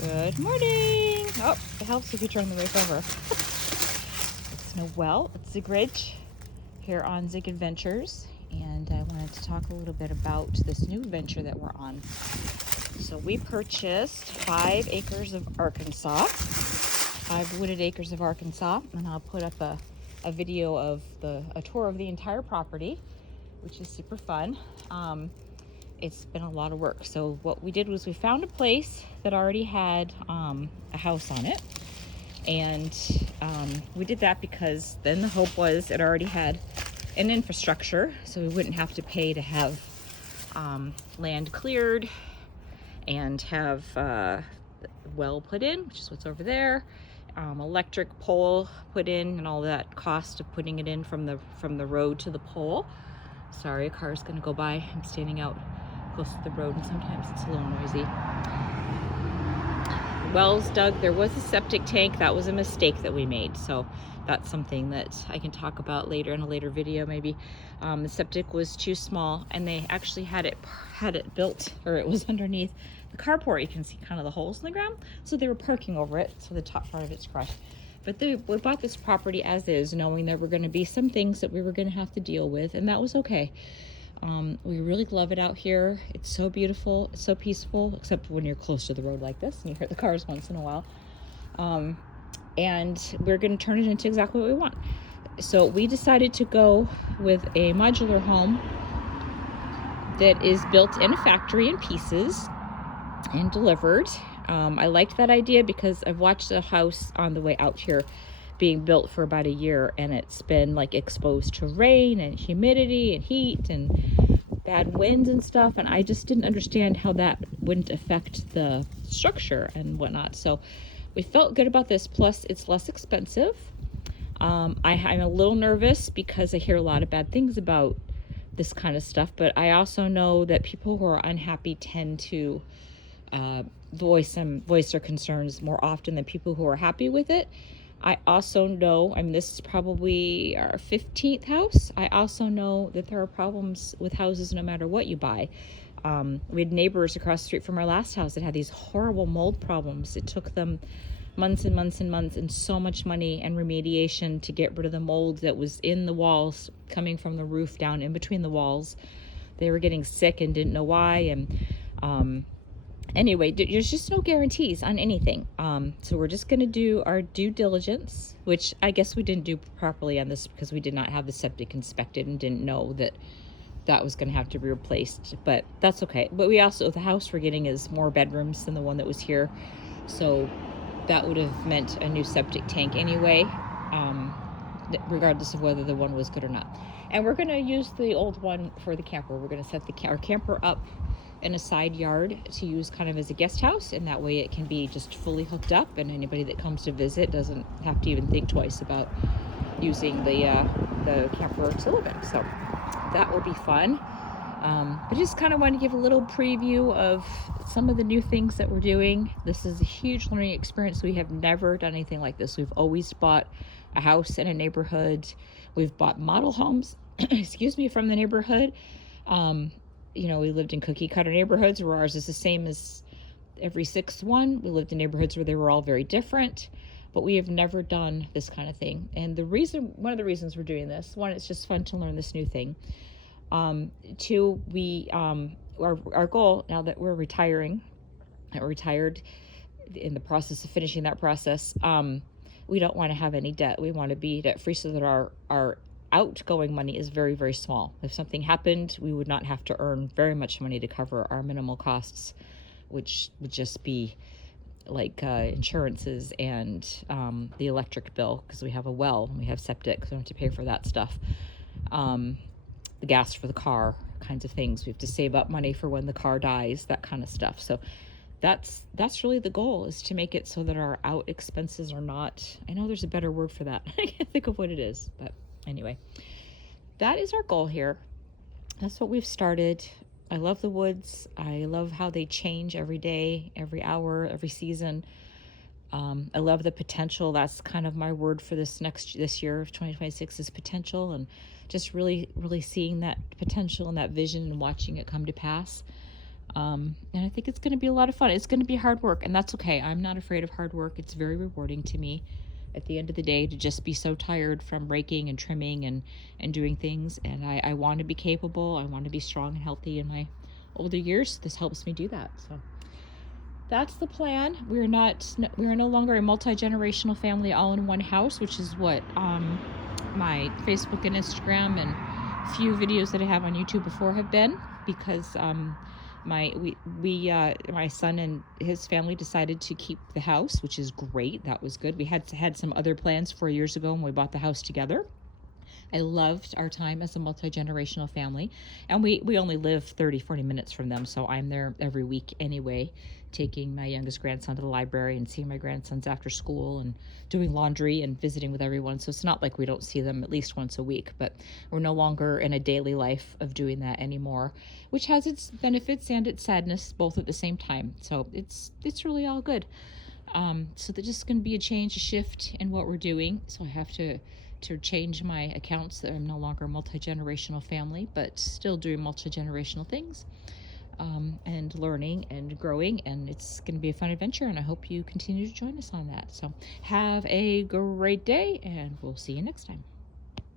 Good morning. Oh, it helps if you turn the roof over. It's Noelle. It's Zigridge here on Zig Adventures, and I wanted to talk a little bit about this new adventure that we're on. So we purchased 5 acres of Arkansas, 5 wooded acres of Arkansas, and I'll put up a video of a tour of the entire property, which is super fun. It's been a lot of work. So what we did was we found a place that already had a house on it, and we did that because then the hope was it already had an infrastructure, so we wouldn't have to pay to have land cleared and have well put in, which is what's over there, electric pole put in, and all that cost of putting it in from the road to the pole. Sorry, a car's gonna go by. I'm standing out close to the road and sometimes it's a little noisy. Wells dug. There was a septic tank. That was a mistake that we made, so that's something that I can talk about later in a later video maybe. The septic was too small, and they actually had it built, or it was underneath the carport. You can see kind of the holes in the ground, so they were parking over it, so the top part of it's crushed. But we bought this property as is, knowing there were going to be some things that we were going to have to deal with, and that was okay. We really love it out here. It's so beautiful, it's so peaceful, except when you're close to the road like this and you hear the cars once in a while. And we're going to turn it into exactly what we want. So we decided to go with a modular home that is built in a factory in pieces and delivered. I liked that idea because I've watched a house on the way out here being built for about a year, and it's been like exposed to rain and humidity and heat and bad winds and stuff, and I just didn't understand how that wouldn't affect the structure and whatnot. So we felt good about this, plus it's less expensive. I'm a little nervous because I hear a lot of bad things about this kind of stuff, but I also know that people who are unhappy tend to voice their concerns more often than people who are happy with it. I also know, this is probably our 15th house. I also know that there are problems with houses no matter what you buy. We had neighbors across the street from our last house that had these horrible mold problems. It took them months and months and months and so much money and remediation to get rid of the mold that was in the walls, coming from the roof down in between the walls. They were getting sick and didn't know why, and anyway, there's just no guarantees on anything. So we're just going to do our due diligence, which I guess we didn't do properly on this because we did not have the septic inspected and didn't know that was going to have to be replaced. But that's okay. But the house we're getting is more bedrooms than the one that was here. So that would have meant a new septic tank anyway, regardless of whether the one was good or not. And we're going to use the old one for the camper. We're going to set our camper up in a side yard to use kind of as a guest house, and that way it can be just fully hooked up, and anybody that comes to visit doesn't have to even think twice about using the camper to live in. So that will be fun. I just kind of want to give a little preview of some of the new things that we're doing. This is a huge learning experience. We have never done anything like this. We've always bought a house in a neighborhood. We've bought model homes, from the neighborhood. We lived in cookie cutter neighborhoods where ours is the same as every sixth one. We lived in neighborhoods where they were all very different, but we have never done this kind of thing. And one of the reasons we're doing this, one, it's just fun to learn this new thing. Two, our goal now that we're retired in the process of finishing that process, we don't want to have any debt. We want to be debt free so that our outgoing money is very, very small. If something happened, we would not have to earn very much money to cover our minimal costs, which would just be like insurances and the electric bill, because we have a well and we have septic, so we don't have to pay for that stuff. The gas for the car, kinds of things. We have to save up money for when the car dies, that kind of stuff. So that's really the goal, is to make it so that our out expenses are not, I know there's a better word for that. I can't think of what it is, but anyway, that is our goal here. That's what we've started. I love the woods. I love how they change every day, every hour, every season. I love the potential. That's kind of my word for this year of 2026 is potential, and just really, really seeing that potential and that vision and watching it come to pass. And I think it's going to be a lot of fun. It's going to be hard work, and that's okay. I'm not afraid of hard work. It's very rewarding to me at the end of the day to just be so tired from raking and trimming and doing things. And I want to be capable. I want to be strong and healthy in my older years. This helps me do that. So that's the plan. We're no longer a multi-generational family all in one house, which is what my Facebook and Instagram and few videos that I have on YouTube before have been, because my son and his family decided to keep the house, which is great. That was good. We had some other plans 4 years ago when we bought the house together. I loved our time as a multi-generational family, and we only live 30-40 minutes from them, so I'm there every week anyway, taking my youngest grandson to the library and seeing my grandsons after school and doing laundry and visiting with everyone. So it's not like we don't see them at least once a week, but we're no longer in a daily life of doing that anymore, which has its benefits and its sadness both at the same time. So it's really all good. So there's just going to be a change, a shift in what we're doing. So I have to change my accounts that I'm no longer a multi-generational family, but still doing multi-generational things, and learning and growing. And it's going to be a fun adventure, and I hope you continue to join us on that. So have a great day, and we'll see you next time.